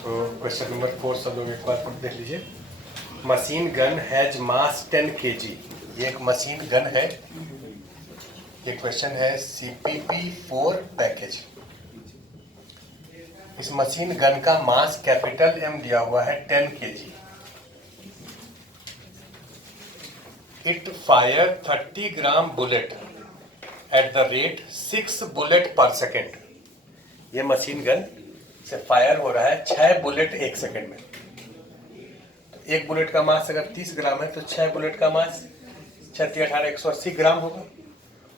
तो question number 4 सब लोग एक बार देख लीजिए। Machine gun has mass 10 kg। ये एक मशीन गन है। ये क्वेश्चन है CPP-4 पैकेज। इस मशीन गन का मास कैपिटल M दिया हुआ है 10 kg। It fire 30 gram bullet at the rate 6 bullet पर सेकेंड। ये मशीन गन से फायर हो रहा है 6 बुलेट एक सेकेंड में। तो एक बुलेट का मास अगर 30 ग्राम है तो 6 बुलेट का मास 6 18 180 ग्राम होगा।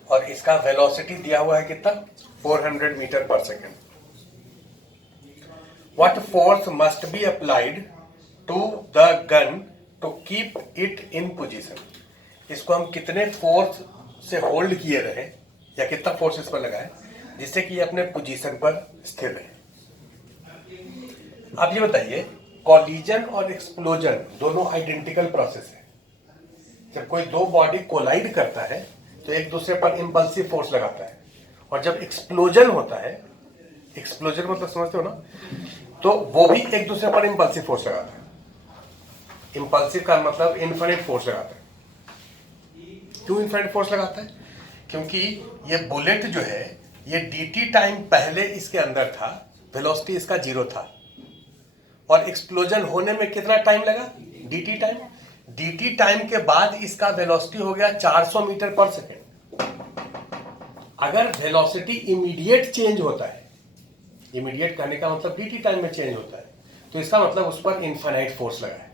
और इसका वेलोसिटी दिया हुआ है कितना, 400 metre per second. What force must be applied to the gun to keep it in position. इसको हम कितने फोर्स से होल्ड किए रहे या कितना फोर्स इस पर लगाए जिससे कि अपने पोजीशन पर स्थिर रहे। अब ये बताइए, कॉलिजन और एक्सप्लोजन दोनों आइडेंटिकल प्रोसेस है। जब कोई दो बॉडी कोलाइड करता है तो एक दूसरे पर इंपल्सिव फोर्स लगाता है, और जब एक्सप्लोजन होता है, एक्सप्लोजन मतलब समझते हो ना, तो वो भी एक दूसरे पर इंपल्सिव फोर्स लगाता है। इंपल्सिव का मतलब इन्फिनिट फोर्स लगाता है। क्यों इन्फिनिट फोर्स लगाता है? क्योंकि ये बुलेट जो है ये dt टाइम पहले इसके अंदर था, वेलोसिटी इसका 0 था, और एक्सप्लोजन होने में कितना टाइम लगा, dt टाइम। dt टाइम के बाद इसका वेलोसिटी हो गया 400 मीटर पर सेकेंड। अगर वेलोसिटी इमीडिएट चेंज होता है, इमीडिएट करने का मतलब dt टाइम में चेंज होता है, तो इसका मतलब उस पर इनफाइनाइट फोर्स लगा है।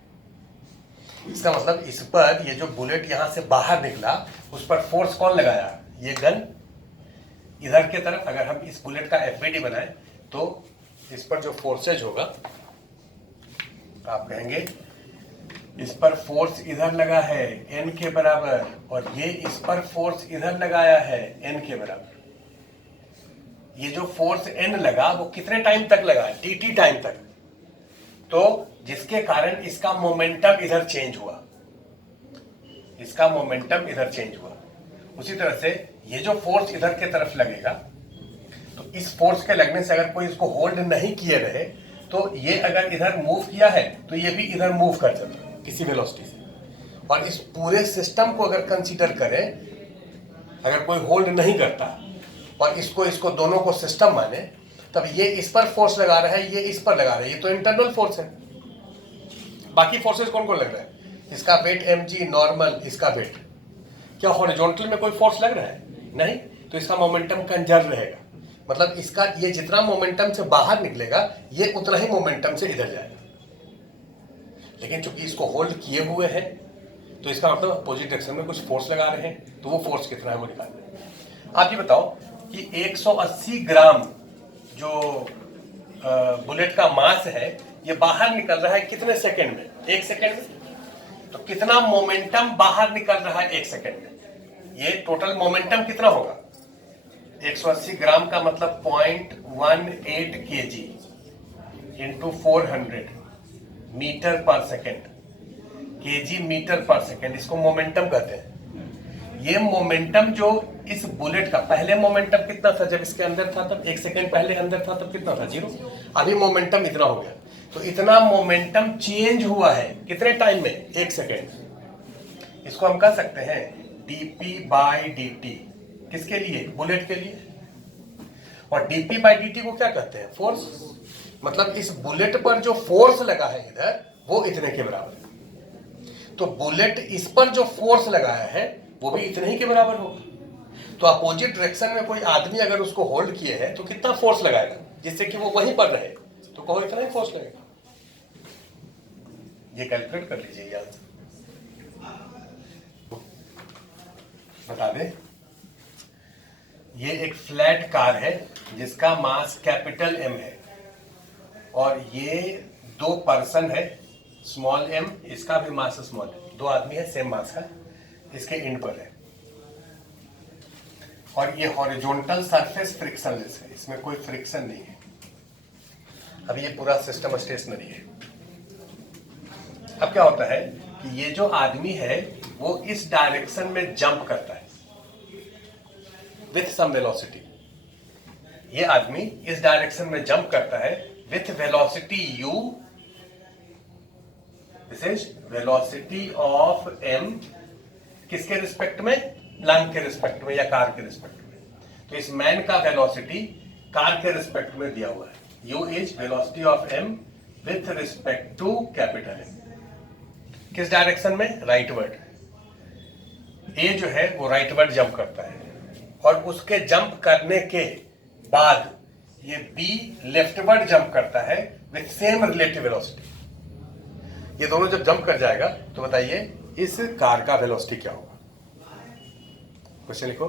इसका मतलब इस पर, ये जो बुलेट यहां से बाहर निकला, उस पर फोर्स कौन लगाया, ये गन। इधर के तरफ अगर हम इस बुलेट का FBD बनाएं तो इस पर जो फोर्सेज होगा, आप कहेंगे इस पर फोर्स इधर लगा है N के बराबर, और ये इस पर फोर्स इधर लगाया है N के बराबर। ये जो फोर्स N लगा वो कितने टाइम तक लगा, dt टाइम तक, तो जिसके कारण इसका मोमेंटम इधर चेंज हुआ, इसका मोमेंटम इधर चेंज हुआ। उसी तरह से ये जो फोर्स इधर के तरफ लगेगा, तो इस फोर्स के लगने से अगर कोई इसको होल्ड नहीं किए रहे तो ये अगर इधर मूव किया है तो ये भी इधर मूव कर जाता किसी वेलोसिटी से। और इस पूरे सिस्टम को अगर कंसीडर करें, अगर कोई होल्ड नहीं करता और इसको दोनों को सिस्टम माने, तब ये इस पर फोर्स लगा रहा है, ये इस पर लगा रहा है, ये तो इंटरनल फोर्स है। बाकी फोर्सेस कौन कौन लग रहा है, इसका वेट mg नॉर्मल, इसका वेट। क्या हॉरिजॉन्टल में कोई फोर्स लग रहा है, नहीं, तो इसका मोमेंटम कंजर्व रहेगा। मतलब इसका ये जितना मोमेंटम से बाहर निकलेगा ये उतना ही मोमेंटम से इधर जाएगा। लेकिन चूंकि इसको होल्ड किए हुए हैं तो इसका मतलब अपोजिट डायरेक्शन में कुछ फोर्स लगा रहे हैं, तो वो फोर्स कितना है वो निकाल रहे हैं। आप ये बताओ कि 180 ग्राम जो बुलेट का मास है ये बाहर निकल रहा है कितने सेकेंड में, 1 सेकेंड में। तो कितना मोमेंटम बाहर निकल रहा है 1 सेकेंड में, ये टोटल मोमेंटम कितना होगा। 180 ग्राम का मतलब 0.18 kg into 400 metre per second, kg metre per second, इसको मोमेंटम कहते हैं। ये मोमेंटम जो इस बुलेट का, पहले मोमेंटम कितना था जब इसके अंदर था, तब 1 सेकेंड पहले अंदर था तब कितना था, 0। अभी मोमेंटम इतना हो गया, तो इतना मोमेंटम चेंज हुआ है कितने टाइम में, 1 सेकेंड। इसको हम कह सकते हैं dp/dt। किसके लिए, बुलेट के लिए। और dp/dt को क्या कहते हैं, फोर्स। मतलब इस बुलेट पर जो फोर्स लगा है इधर, वो इतने के बराबर है। तो बुलेट इस पर जो फोर्स लगाया है वो भी इतने ही के बराबर होगा। तो अपोजिट डायरेक्शन में कोई आदमी अगर उसको होल्ड किए है तो कितना फोर्स लगाएगा जिससे कि वो वहीं पर रहे, तो कहो इतना ही फोर्स लगेगा। ये कैलकुलेट कर लीजिए, याद बता दे। ये एक फ्लैट कार है जिसका मास कैपिटल M है, और ये 2 पर्सन है, स्मॉल m, इसका भी मास स्मॉल है, 2 आदमी है सेम मास का, इसके एंड पर है। और ये हॉरिजॉन्टल सरफेस फ्रिक्शनलेस है, इसमें कोई फ्रिक्शन नहीं है। अभी ये पूरा सिस्टम स्टेशनरी है। अब क्या होता है कि ये जो आदमी है वो इस डायरेक्शन में जंप करता है विथ सम वेलोसिटी। ये आदमी इस डायरेक्शन में जंप करता है with velocity u, this is velocity of m, किसके रिस्पेक्ट में? प्लैंक के रिस्पेक्ट में या कार के रिस्पेक्ट में। तो इस मैन का वेलोसिटी कार के रिस्पेक्ट में दिया हुआ है, u is velocity of m with respect to capital M। किस डायरेक्शन में? राइटवर्ड। ए जो है वो राइटवर्ड जंप करता है और उसके जंप करने के बाद ये बी लेफ्टवर्ड जंप करता है विथ सेम रिलेटिव वेलोसिटी। ये दोनों जब जंप कर जाएगा तो बताइए इस कार का वेलोसिटी क्या होगा? क्वेश्चन लिखो।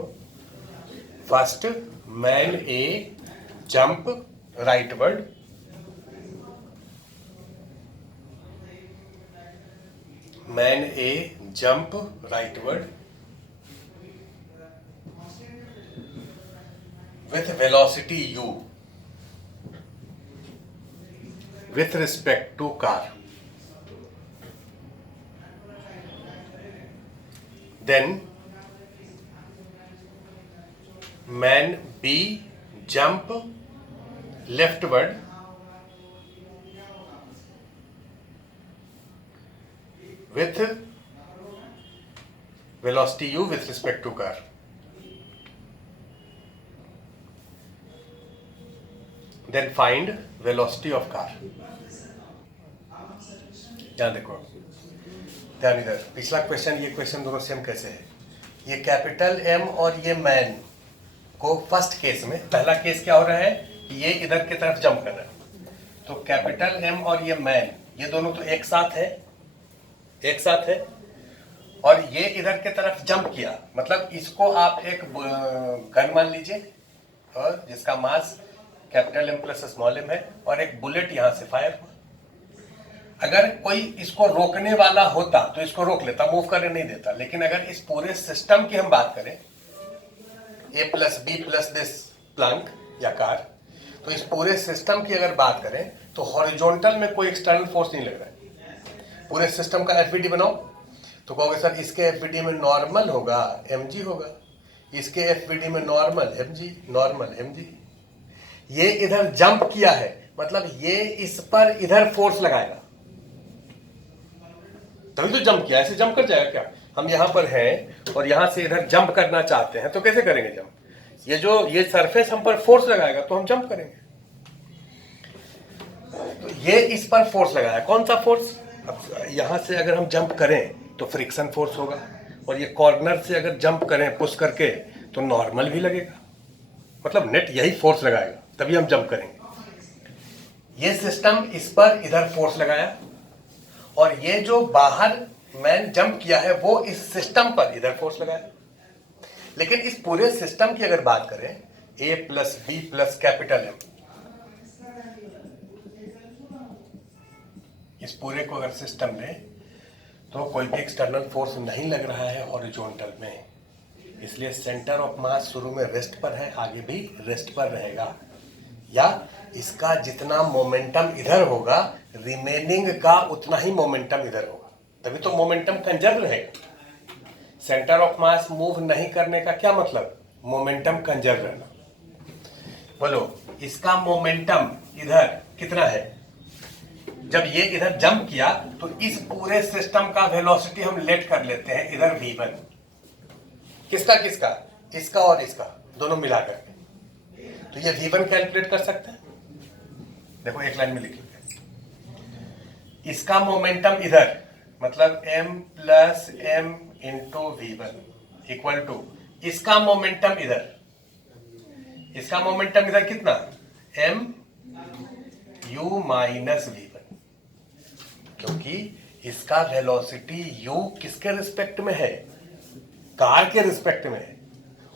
First, man A jump rightward, man A jump rightward with velocity u with respect to car. Then man B jump leftward with velocity u with respect to car. Then find velocity of car. ध्यान देखो, ध्यान इधर। पिछला question ये question दोनों same कैसे है? ये कैपिटल M और ये मैन को फर्स्ट केस में, पहला केस क्या हो रहा है कि ये इधर की तरफ जंप कर रहा है, तो कैपिटल M और ये मैन ये दोनों तो एक साथ है, एक साथ है, और ये इधर की तरफ जंप किया, मतलब इसको आप एक गन मान लीजिए और जिसका mass capital M plus small m है और एक बुलेट यहां से फायर हुआ। अगर कोई इसको रोकने वाला होता तो इसको रोक लेता, मूव करने नहीं देता, लेकिन अगर इस पूरे सिस्टम की हम बात करें, A plus B plus this plank या कार, तो इस पूरे सिस्टम की अगर बात करें तो हॉरिजॉन्टल में कोई एक्सटर्नल फोर्स नहीं लग रहा है। पूरे सिस्टम का एफवीडी बनाओ तो कहोगे सर इसके एफवीडी में नॉर्मल होगा mg होगा, इसके एफवीडी में नॉर्मल mg, नॉर्मल mg। ये इधर जंप किया है मतलब ये इस पर इधर फोर्स लगाएगा, तभी तो जंप किया। ऐसे जंप कर जाएगा क्या? हम यहां पर हैं और यहां से इधर जंप करना चाहते हैं तो कैसे करेंगे जंप? ये सरफेस हम पर फोर्स लगाएगा तो हम जंप करेंगे। तो ये इस पर फोर्स लगाया, कौन सा फोर्स? अब यहां से अगर हम जंप करें तो फ्रिक्शन फोर्स होगा, और ये कॉर्नर से अगर जंप करें पुश करके तो नॉर्मल भी लगेगा, मतलब नेट यही फोर्स लगाएगा, तभी हम जंप करेंगे। ये सिस्टम इस पर इधर फोर्स लगाया और ये जो बाहर मैन जंप किया है वो इस सिस्टम पर इधर फोर्स लगाया। लेकिन इस पूरे सिस्टम की अगर बात करें, A plus B plus capital M, इस पूरे को अगर सिस्टम लें तो कोई भी एक्सटर्नल फोर्स नहीं लग रहा है हॉरिजॉन्टल में, इसलिए सेंटर ऑफ मास शुरू में रेस्ट पर है, आगे भी रेस्ट पर रहेगा, या इसका जितना मोमेंटम इधर होगा रिमेनिंग का उतना ही मोमेंटम इधर होगा, तभी तो मोमेंटम कंजर्व रहेगा। सेंटर ऑफ मास मूव नहीं करने का क्या मतलब? मोमेंटम कंजर्व रहना। बोलो, इसका मोमेंटम इधर कितना है? जब ये इधर जंप किया तो इस पूरे सिस्टम का वेलोसिटी हम लेट कर लेते हैं इधर v1, किसका किसका? इसका और इसका, दोनों मिला करके, तो ये v1 कैलकुलेट कर सकते हैं। देखो एक लाइन में लिख लेते हैं, इसका मोमेंटम इधर मतलब m plus m into v1 equal to इसका मोमेंटम इधर, इसका मोमेंटम इधर कितना? m u माइनस v1, क्योंकि इसका वेलोसिटी u किसके रिस्पेक्ट में है? कार के रिस्पेक्ट में है,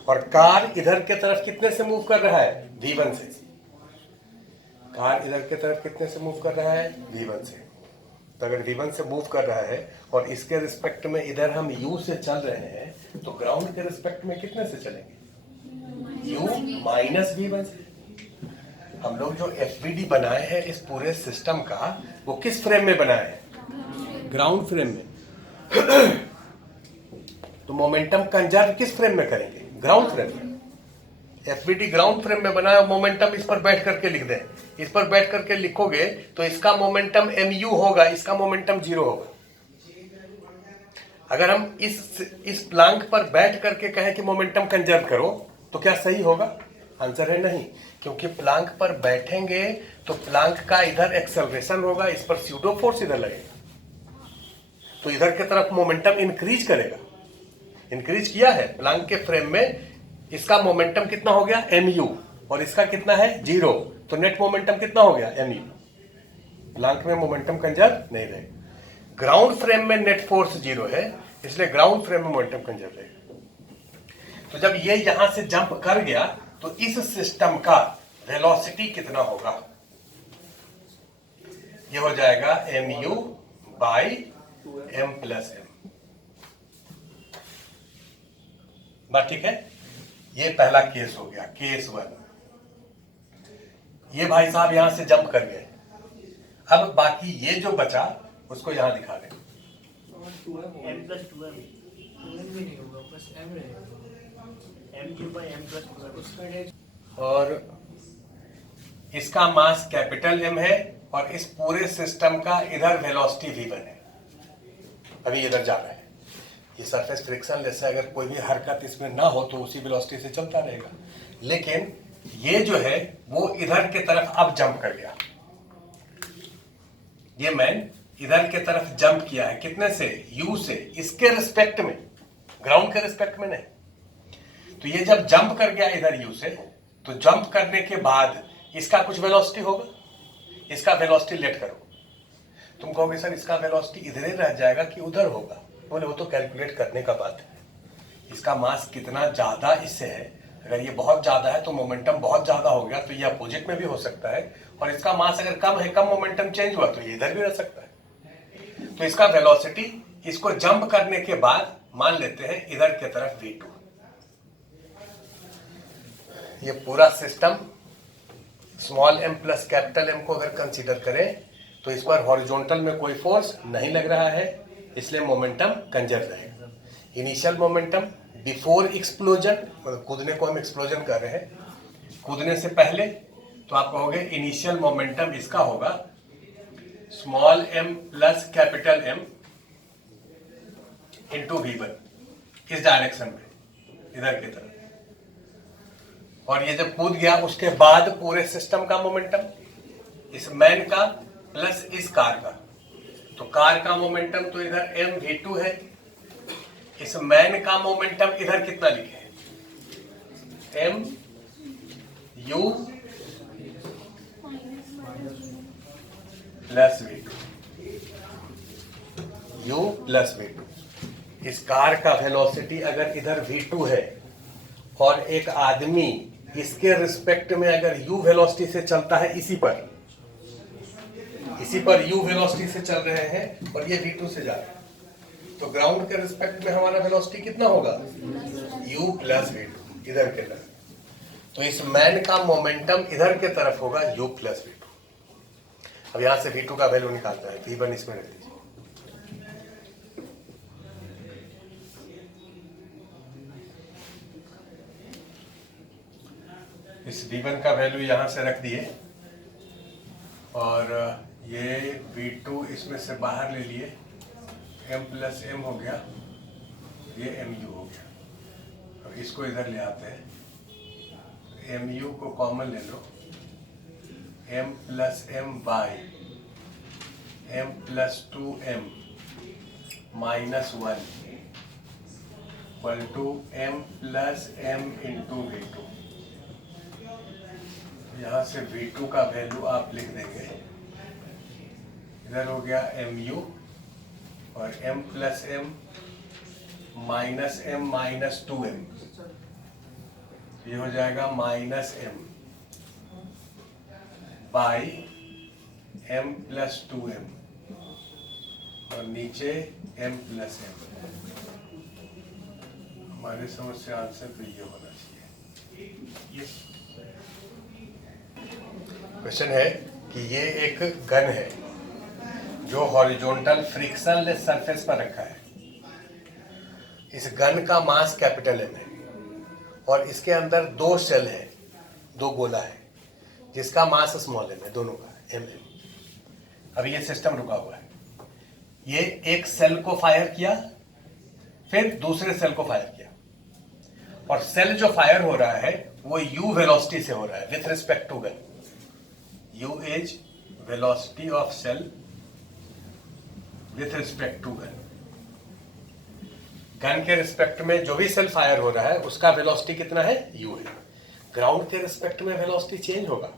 और कार इधर के तरफ कितने से मूव कर रहा है? v1 से। कार इधर के तरफ कितने से मूव कर रहा है? v1 से। तो अगर v1 से मूव कर रहा है और इसके रिस्पेक्ट में इधर हम u से चल रहे हैं तो ग्राउंड के रिस्पेक्ट में कितने से चलेंगे? u माइनस v1 से। हम लोग जो एफवीडी बनाए हैं इस पूरे सिस्टम का, वो किस फ्रेम में बनाए हैं? ग्राउंड फ्रेम में। तो मोमेंटम कंजर्व किस फ्रेम में करेंगे? ग्राउंड फ्रेम में। एफबीटी ग्राउंड फ्रेम में बना है, मोमेंटम इस पर बैठ करके लिख दें। इस पर बैठ करके लिखोगे तो इसका मोमेंटम mu होगा, इसका मोमेंटम 0 होगा। अगर हम इस प्लांक पर बैठ करके कहें कि मोमेंटम कंजर्व करो तो क्या सही होगा? आंसर है नहीं, क्योंकि प्लांक पर बैठेंगे तो प्लांक का इधर एक्सेलरेशन होगा, इस पर स्यूडो फोर्स इधर लगेगा, तो इधर की तरफ मोमेंटम इंक्रीज करेगा। इंक्रीज किया है प्लांक के फ्रेम में, इसका मोमेंटम कितना हो गया mu और इसका कितना है 0, तो नेट मोमेंटम कितना हो गया mu। प्लांक में मोमेंटम कंजर्व नहीं रहेगा। ग्राउंड फ्रेम में नेट फोर्स 0 है, इसलिए ग्राउंड फ्रेम में मोमेंटम कंजर्व रहेगा। तो जब ये यहां से जंप कर गया तो इस सिस्टम का वेलोसिटी कितना होगा? ये हो जाएगा mu by m plus m। बात ठीक है? ये पहला केस हो गया, केस 1। ये भाई साहब यहां से जंप कर गए। अब बाकी ये जो बचा उसको यहां दिखा दें। m प्लस 2m भी नहीं होगा, बस m रहेगा, m cube by m plus 2m। और इसका मास कैपिटल M है और इस पूरे सिस्टम का इधर वेलोसिटी v1 है। अभी इधर जा रहा है, ये सरफेस फ्रिक्शन लेस है, अगर कोई भी हरकत इसमें ना हो तो उसी वेलोसिटी से चलता रहेगा। लेकिन ये जो है वो इधर के तरफ अब जंप कर गया। ये मैन इधर के तरफ जंप किया है, कितने से? u से, इसके रिस्पेक्ट में, ग्राउंड के रिस्पेक्ट में नहीं। तो ये जब जंप कर गया इधर u से, तो जंप करने के बाद इसका कुछ वेलोसिटी होगा, इसका वेलोसिटी लेट करो। तुम कहोगे सर इसका वेलोसिटी इधर ही रह जाएगा कि उधर होगा? बोले वो तो कैलकुलेट करने का बात है। इसका मास कितना ज्यादा इससे है, अगर ये बहुत ज्यादा है तो मोमेंटम बहुत ज्यादा हो गया, तो ये अपोजिट में भी हो सकता है। और इसका मास अगर कम है, कम मोमेंटम चेंज हुआ, तो ये इधर भी रह सकता है। तो इसका वेलोसिटी इसको जंप करने के बाद मान लेते हैं इधर की तरफ v2। ये पूरा system small m plus capital M को अगर कंसीडर करें तो इस पर हॉरिजॉन्टल में कोई फोर्स नहीं लग रहा है, इसलिए मोमेंटम कंजर्व रहेगा। इनिशियल मोमेंटम बिफोर एक्सप्लोजन, मतलब कूदने को हम एक्सप्लोजन कर रहे हैं, कूदने से पहले, तो आप कहोगे इनिशियल मोमेंटम इसका होगा small m plus capital M into v1, इस डायरेक्शन में इधर की तरफ। और ये जब कूद गया उसके बाद पूरे सिस्टम का मोमेंटम, इस मैन का प्लस इस कार का, तो कार का मोमेंटम तो इधर mv2 है, इस मैन का मोमेंटम इधर कितना लिखे हैं? mu plus v2, u plus v2। इस कार का वेलोसिटी अगर इधर v2 है और एक आदमी इसके रिस्पेक्ट में अगर u वेलोसिटी से चलता है, इसी पर u वेलोसिटी से चल रहे हैं और ये v2 से जा रहे हैं, तो ग्राउंड के रिस्पेक्ट में हमारा वेलोसिटी कितना होगा? u प्लस v2 इधर के तरफ। तो इस मैन का मोमेंटम इधर के तरफ होगा u प्लस v2। अब यहां से v2 का वैल्यू निकालता है, v1 इसमें रख दीजिए। इस v1 का वैल्यू यहां से रख दिए और ये v2 इसमें से बाहर ले लिए, m प्लस m हो गया, ये mu हो गया। अब इसको इधर ले आते हैं, mu को कॉमन ले लो, m plus m by m plus 2m minus 1 equal to m plus m into v2। यहाँ से v2 का वैल्यू आप लिख देंगे, इधर हो गया mu और m plus m minus 2m, ये हो जाएगा minus m by m plus 2m और नीचे m प्लस m। हमारे समझ से आंसर तो ये होना चाहिए। क्वेश्चन है कि ये एक गन है जो हॉरिजॉन्टल फ्रिक्शनलेस सरफेस पर रखा है। इस गन का मास कैपिटल M है और इसके अंदर दो शेल है, दो गोला है जिसका मास स्मॉल m है, दोनों का m। अभी ये सिस्टम रुका हुआ है, ये एक सेल को फायर किया, फिर दूसरे सेल को फायर किया, और सेल जो फायर हो रहा है वो u वेलोसिटी से हो रहा है with respect to gun. u is velocity of shell with respect to gun. Gun के रिस्पेक्ट में जो भी सेल फायर हो रहा है उसका वेलोसिटी कितना है, u है। ग्राउंड के रिस्पेक्ट में वेलोसिटी चेंज होगा,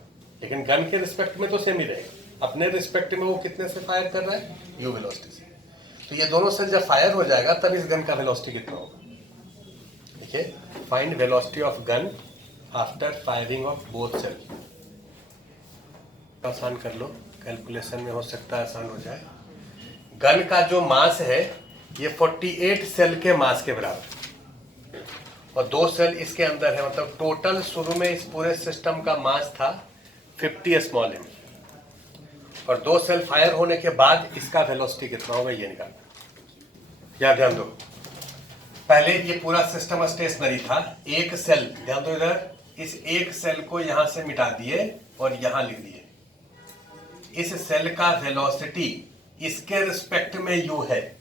लेकिन गन के रिस्पेक्ट में तो सेम ही रहेगा। अपने रिस्पेक्ट में वो कितने से फायर कर रहा है, u वेलोसिटी से। तो ये दोनों सेल जब फायर हो जाएगा तब इस गन का वेलोसिटी कितना होगा। देखिए, find velocity of gun after firing of both shell. आसान कर लो, कैलकुलेशन में हो सकता है आसान हो जाए। गन का जो मास है ये 48 सेल के मास के बराबर, और दो सेल इसके अंदर है, मतलब टोटल शुरू में इस पूरे सिस्टम का मास था 50 स्मॉल m, और दो सेल फायर होने के बाद इसका वेलोसिटी कितना होगा ये निकालना। या ध्यान दो, पहले ये पूरा सिस्टम स्टेशनरी था, एक सेल, ध्यान दो इधर, इस एक सेल को यहां से मिटा दिए और यहां लिख दिए। इस सेल का वेलोसिटी इसके रिस्पेक्ट में u है,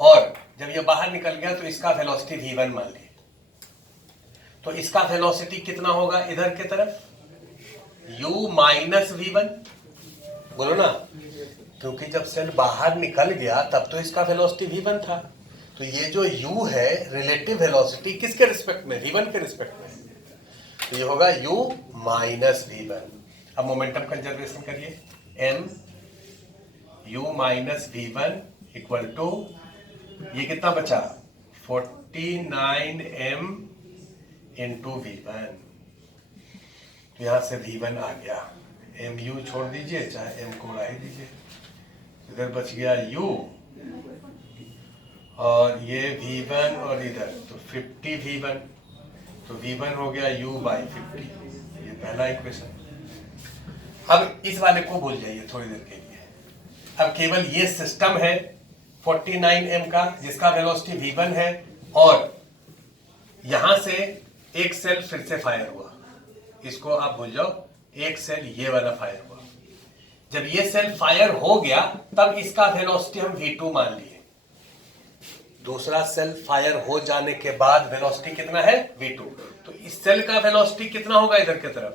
और जब ये बाहर निकल गया तो इसका वेलोसिटी v1 मान लिए। तो इसका वेलोसिटी कितना होगा इधर के तरफ, u माइनस v1। बोलो ना, क्योंकि जब सेल बाहर निकल गया तब तो इसका वेलोसिटी v1 था। तो ये जो u है रिलेटिव वेलोसिटी किसके रिस्पेक्ट में, v1 के रिस्पेक्ट में, तो ये होगा u माइनस v1। अब मोमेंटम कंजर्वेशन करिए, m u minus v1 equal to, ये कितना बचा, 49m इंटू v1। तो यहां से v1 आ गया, mu छोड़ दीजिए, चाहे m को बढ़ा ही दीजिए, इधर बच गया u, और ये v1 और इधर तो 50 v1, तो v1 हो गया u बाई 50। ये पहला इक्वेशन। अब इस वाले को भूल जाइए थोड़ी देर के लिए, अब केवल ये सिस्टम है 49m का जिसका वेलोसिटी v1 है, और यहां से एक सेल फिर से फायर हुआ, इसको आप भूल जाओ, एक सेल ये वाला फायर हुआ। जब ये सेल फायर हो गया तब इसका वेलोसिटी हम v2 मान लिए। दूसरा सेल फायर हो जाने के बाद वेलोसिटी कितना है, v2। तो इस सेल का वेलोसिटी कितना होगा इधर की तरफ,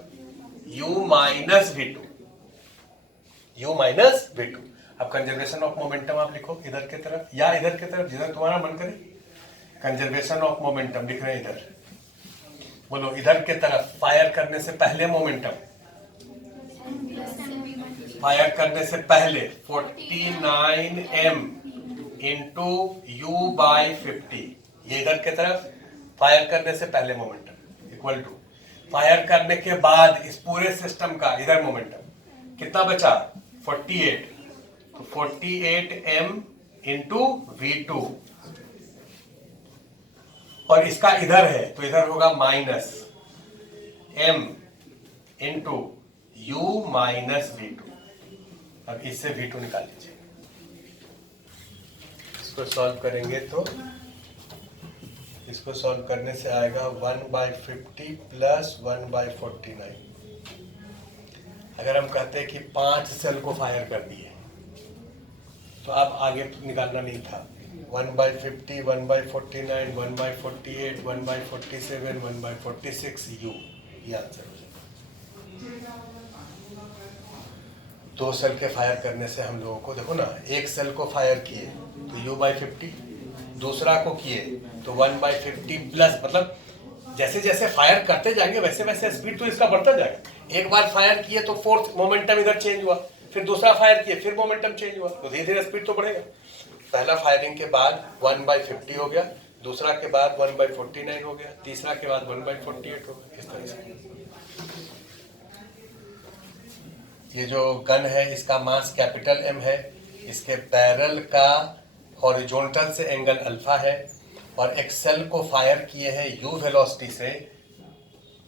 u minus v2, u minus v2। अब कंजर्वेशन ऑफ मोमेंटम आप लिखो इधर की तरफ या इधर की तरफ, जिधर तुम्हारा मन करे। कंजर्वेशन ऑफ मोमेंटम लिख रहे हैं इधर, बोलो इधर की तरफ फायर करने से पहले मोमेंटम, फायर करने से पहले 49m इंटू u बाई 50, ये इधर की तरफ फायर करने से पहले मोमेंटम इक्वल टू फायर करने के बाद इस पूरे सिस्टम का इधर मोमेंटम कितना बचा, 48, तो 48m इंटू v2, और इसका इधर है तो इधर होगा minus m into u minus v2। अब इससे v2 निकाल लीजिए, इसको सॉल्व करेंगे तो इसको सॉल्व करने से आएगा 1/50 प्लस 1/49। अगर हम कहते हैं कि 5 सेल को फायर कर दिए तो अब आगे तो निकालना नहीं था, 1/50, 1/49, 1/48, 1/47, 1/46 u, ये आंसर हो जाएगा। 2 सेल के फायर करने से हम लोगों को, देखो ना, एक सेल को फायर किए तो u/50, दूसरा को किए तो 1/50 प्लस, मतलब जैसे जैसे फायर करते जाएंगे वैसे वैसे स्पीड तो इसका बढ़ता जाएगा। एक बार फायर किए तो फोर्थ मोमेंटम इधर चेंज हुआ, फिर दूसरा फायर किए फिर मोमेंटम चेंज हुआ, तो धीरे धीरे स्पीड तो बढ़ेगा। पहला फायरिंग के बाद 1/50 हो गया, दूसरा के बाद 1/49 हो गया, तीसरा के बाद 1/48 हो गया, इस तरह से। ये जो गन है इसका मास कैपिटल M है, इसके बैरल का हॉरिजॉन्टल से एंगल अल्फा है, और एक सेल को फायर किए हैं u वेलोसिटी से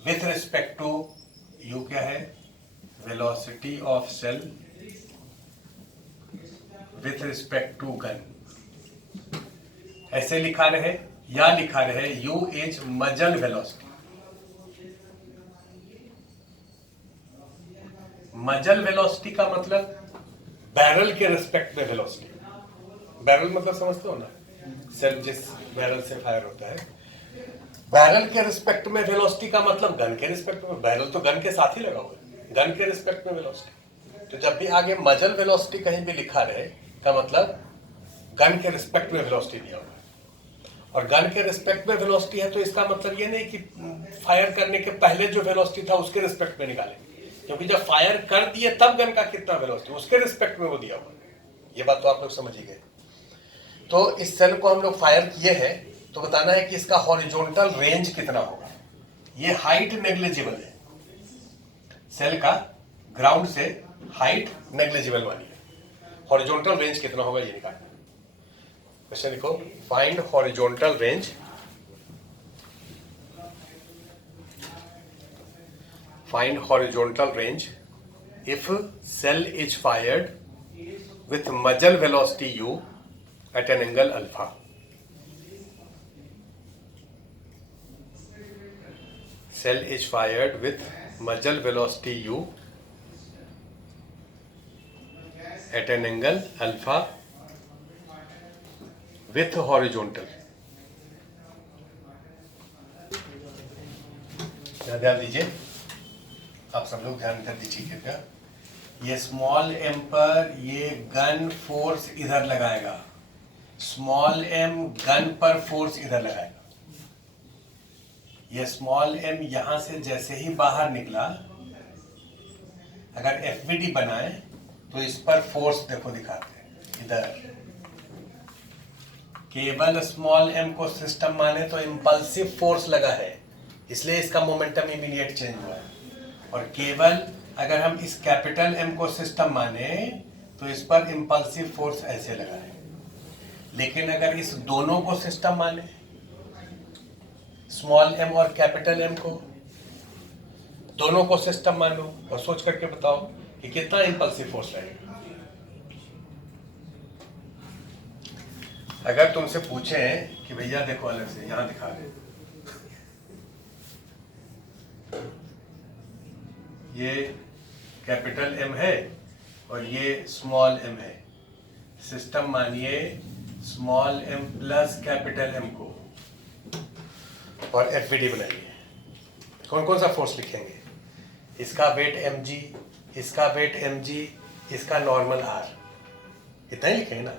विथ रिस्पेक्ट टू, u क्या है, velocity of shell with respect to gun. ऐसे लिखा रहे या लिखा रहे u is muzzle velocity, muzzle velocity का मतलब बैरल के रिस्पेक्ट में वेलोसिटी। बैरल मतलब समझते हो ना, सेल जिस बैरल से फायर होता है, बैरल के रिस्पेक्ट में वेलोसिटी का मतलब गन के रिस्पेक्ट में। बैरल तो गन के साथ ही लगा हुआ है, गन के रिस्पेक्ट में वेलोसिटी। तो जब भी आगे मजल वेलोसिटी कहीं भी लिखा रहे का मतलब गन के रिस्पेक्ट में वेलोसिटी दिया हुआ है। और गन के रिस्पेक्ट में वेलोसिटी है तो इसका मतलब ये नहीं कि फायर करने के पहले जो वेलोसिटी था उसके रिस्पेक्ट में निकालेंगे, क्योंकि जब फायर कर दिए तब गन का कितना वेलोसिटी उसके रिस्पेक्ट में वो दिया हुआ है। ये बात तो आप लोग समझ ही गए। तो इस सेल को हम लोग फायर किए हैं तो बताना है कि इसका हॉरिजॉन्टल रेंज कितना होगा। ये हाइट नेग्लिजिबल है, सेल का ग्राउंड से हाइट नेग्लिजिबल वाली है। हॉरिजॉन्टल रेंज कितना होगा ये निकालना है। क्वेश्चन देखो, find horizontal range, find horizontal range if shell is fired with muzzle velocity u at an angle alpha. Cell is fired with muzzle velocity u at an angle alpha with horizontal. ध्यान दीजिए, आप सब लोग ध्यान कर दीजिएगा। ये small M पर ये गन फोर्स इधर लगाएगा, स्मॉल एम गन पर फोर्स इधर लगाएगा। ये स्मॉल एम यहां से जैसे ही बाहर निकला, अगर एफवीडी बनाए तो इस पर फोर्स देखो दिखाते हैं इधर। केवल स्मॉल एम को सिस्टम माने तो इंपल्सिव फोर्स लगा है, इसलिए इसका मोमेंटम इमीडिएट चेंज हुआ है। और केवल अगर हम इस कैपिटल एम को सिस्टम माने तो इस पर इंपल्सिव फोर्स ऐसे लगा है। लेकिन अगर इस दोनों को सिस्टम माने, स्मॉल एम और कैपिटल एम को, दोनों को सिस्टम मानो और सोच करके बताओ कि कितना इंपल्सिव फोर्स लगेगा। अगर तुमसे पूछे कि भैया देखो अलग से यहां दिखा दे, ये कैपिटल एम है और ये स्मॉल एम है, सिस्टम मानिए small M plus capital M को और एफवीडी बनाइए। कौन कौन सा फोर्स लिखेंगे? इसका वेट mg, इसका वेट mg, इसका नॉर्मल r, इतना ही लिखेंगे ना।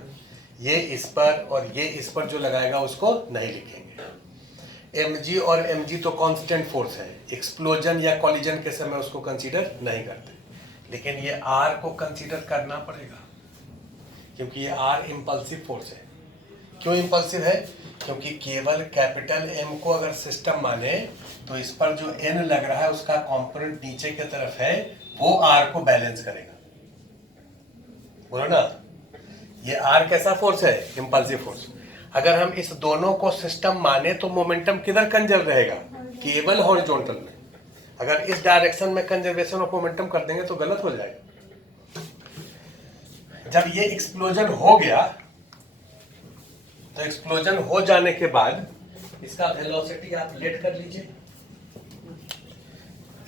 ये इस पर और ये इस पर जो लगाएगा उसको नहीं लिखेंगे। mg और mg तो कांस्टेंट फोर्स है, एक्सप्लोजन या कॉलिजन के समय उसको कंसीडर नहीं करते। लेकिन ये r को कंसीडर करना पड़ेगा, क्योंकि ये r इंपल्सिव फोर्स है। क्यों इंपल्सिव है? क्योंकि केवल कैपिटल M को अगर सिस्टम माने तो इस पर जो n लग रहा है उसका कंपोनेंट नीचे की तरफ है, वो r को बैलेंस करेगा। बोलो ना, ये r कैसा फोर्स है? Impulsive force. अगर हम इस दोनों को सिस्टम माने तो मोमेंटम किधर कंजर्व रहेगा? केवल हॉरिजॉन्टल में। अगर इस डायरेक्शन में कंजर्वेशन ऑफ मोमेंटम कर देंगे तो गलत हो जाएगा। जब ये एक्सप्लोजन हो गया तो एक्सप्लोजन हो जाने के बाद इसका वेलोसिटी आप लेट कर लीजिए।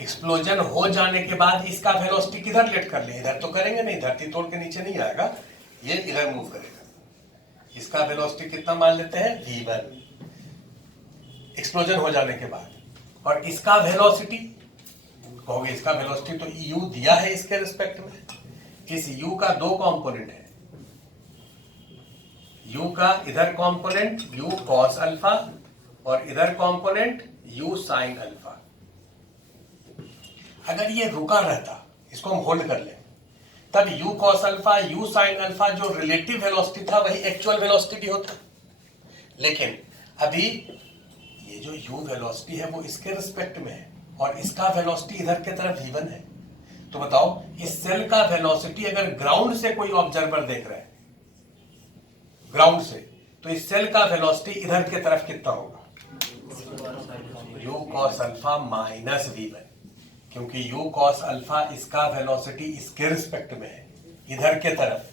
एक्सप्लोजन हो जाने के बाद इसका वेलोसिटी किधर लेट कर ले? इधर तो करेंगे नहीं, धरती तोड़ के नीचे नहीं आएगा, ये इधर मूव करेगा। इसका वेलोसिटी कितना मान लेते हैं? v1 एक्सप्लोजन हो जाने के बाद। और इसका वेलोसिटी कहोगे, इसका वेलोसिटी तो u दिया है इसके रिस्पेक्ट में। इस u का दो कंपोनेंट है, u का इधर कंपोनेंट u cos अल्फा और इधर कंपोनेंट u sin अल्फा। अगर ये रुका रहता, इसको हम होल्ड कर लें, तब u cos alpha u sin alpha जो रिलेटिव वेलोसिटी था वही एक्चुअल वेलोसिटी भी होता। लेकिन अभी ये जो u वेलोसिटी है वो इसके रिस्पेक्ट में है और इसका वेलोसिटी इधर के तरफ v1 है। तो बताओ, इस सेल का वेलोसिटी अगर ग्राउंड से कोई ऑब्जर्वर देख रहा है, ग्राउंड से, तो इस सेल का वेलोसिटी इधर के तरफ कितना होगा? u cos alpha minus v1, क्योंकि u cos अल्फा इसका वेलोसिटी इसके रिस्पेक्ट में है इधर के तरफ,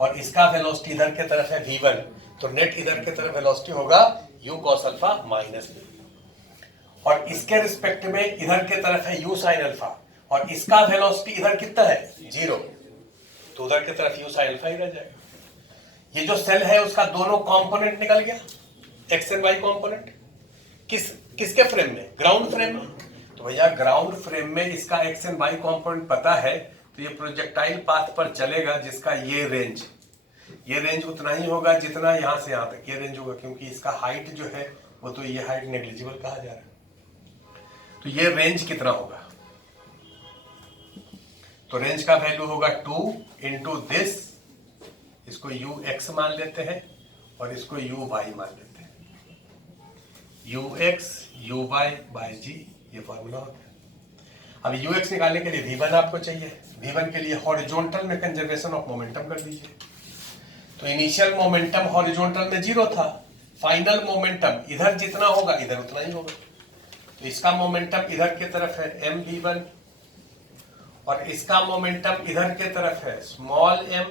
और इसका वेलोसिटी इधर के तरफ है v1, तो नेट इधर के तरफ वेलोसिटी होगा u cos alpha minus v। और इसके रिस्पेक्ट में इधर के तरफ है u sin अल्फा, और इसका वेलोसिटी इधर कितना है 0, तो उधर की तरफ u sin अल्फा ही रह जाएगा। ये जो सेल है उसका दोनों कंपोनेंट निकल गया, एक्स एंड वाई कंपोनेंट, किसके फ्रेम में, ग्राउंड फ्रेम में। तो भैया ग्राउंड फ्रेम में इसका एक्स एंड वाई कंपोनेंट पता है, तो ये प्रोजेक्टाइल पाथ पर चलेगा जिसका ये रेंज उतना ही होगा जितना यहां से यहां तक ये रेंज होगा, क्योंकि इसका हाइट जो है वो तो ये हाइट नेग्लिजिबल कहा जा रहा है। तो ये रेंज कितना होगा, तो रेंज का वैल्यू होगा 2 इंटू दिस, इसको यू एक्स मान लेते हैं और इसको यू वाई मान लेते हैं, U X U Y by G, ये फॉर्मूला होता है। अब यू एक्स निकालने के लिए v1 आपको चाहिए, v1 के लिए हॉरिजॉन्टल में कंजर्वेशन ऑफ मोमेंटम कर दीजिए। तो इनिशियल मोमेंटम हॉरिजॉन्टल में 0 था, फाइनल मोमेंटम इधर जितना होगा इधर उतना ही होगा। तो इसका मोमेंटम इधर की तरफ है एम v1 और इसका मोमेंटम इधर के तरफ है small m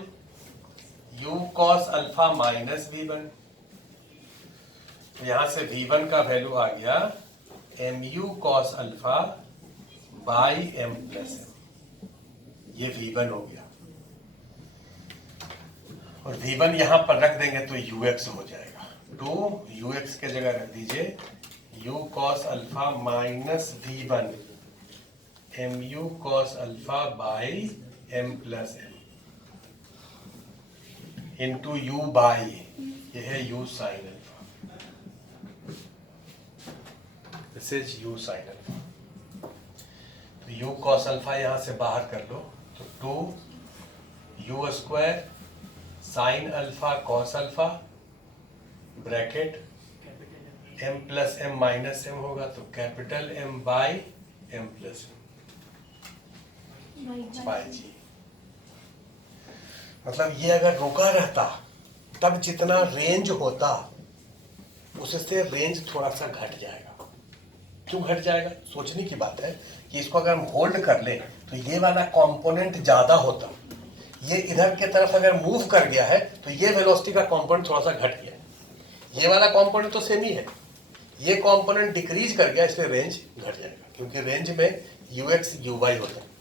u cos alpha minus v1। तो यहां से v1 का वैल्यू आ गया mu cos alpha by m plus m, ये v1 हो गया। और v1 यहां पर रख देंगे तो ux हो जाएगा, तो ux के जगह रख दीजिए u cos alpha minus v1 mu cos alpha by m plus m into U by, ये है u sine alpha, this is u sine alpha. तो u cos अल्फा यहां से बाहर कर लो, तो 2 u square sine alpha cos alpha bracket m plus m minus m होगा, तो capital M by m plus m by G. मतलब ये अगर रुका रहता तब जितना रेंज होता उससे रेंज थोड़ा सा घट जाएगा। क्यों घट जाएगा, सोचने की बात है कि इसको अगर हम होल्ड कर ले तो ये वाला कंपोनेंट ज्यादा होता, ये इधर के तरफ अगर मूव कर गया है तो ये वेलोसिटी का कंपोनेंट थोड़ा सा घट गया। ये वाला कंपोनेंट तो सेम ही है, ये कंपोनेंट डिक्रीज कर गया, इसलिए रेंज घट जाएगा, क्योंकि रेंज में ux uy होता है।